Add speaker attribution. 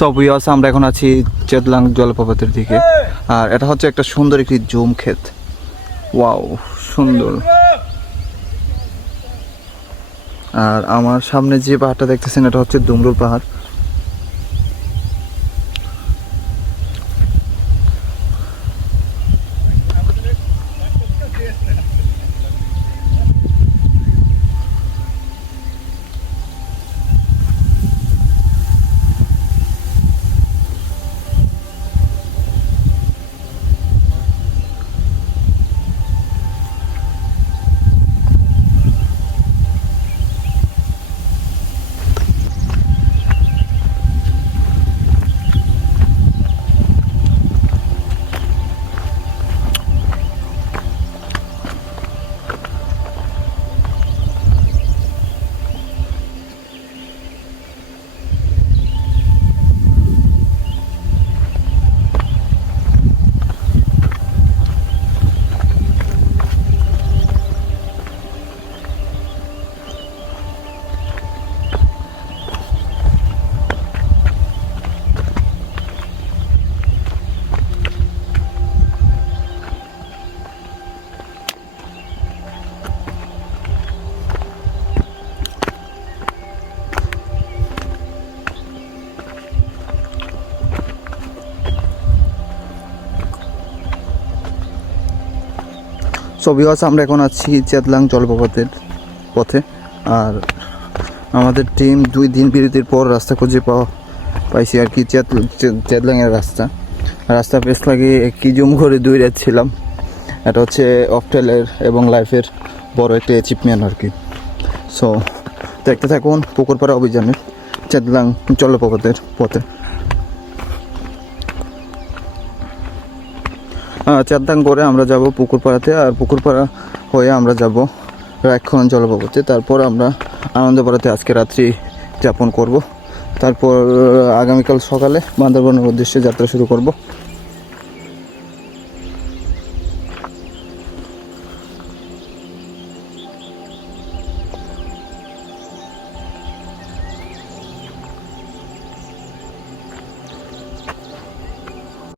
Speaker 1: সব ইয়াস আমরা এখন আছি চেতলাং জলপ্রপাতের দিকে। আর এটা হচ্ছে একটা সুন্দর একটি জুম ক্ষেত। ওয়াও সুন্দর। আর আমার সামনে যে পাহাড়টা দেখতেছেন, এটা হচ্ছে ডুমরুল পাহাড়। ছবি আছে আমরা এখন আছি চেতলাং জলপ্রপাতের পথে। আর আমাদের টিম দুই দিন বিরতির পর রাস্তা খুঁজে পাওয়া পাইছি আর কি চেতলাংয়ের রাস্তা। রাস্তা বেশ লাগে কি জুম করে দুই রাত ছিলাম। এটা হচ্ছে অফটেলের এবং লাইফের বড় একটা অ্যাচিভমেন্ট আর কি। সো দেখতে থাকুন, পুকুরপাড়া অভিযানের চেতলাং জলপ্রপাতের পথে। চারদাং করে আমরা যাব পুকুরপাড়াতে আর পুকুরপাড়া হয়ে আমরা যাব রাক্ষণ জলপ্রপাতে। তারপর আমরা আনন্দপাড়াতে আজকে রাত্রি যাপন করব। তারপর আগামীকাল সকালে বান্দরবনের উদ্দেশ্যে যাত্রা শুরু করব।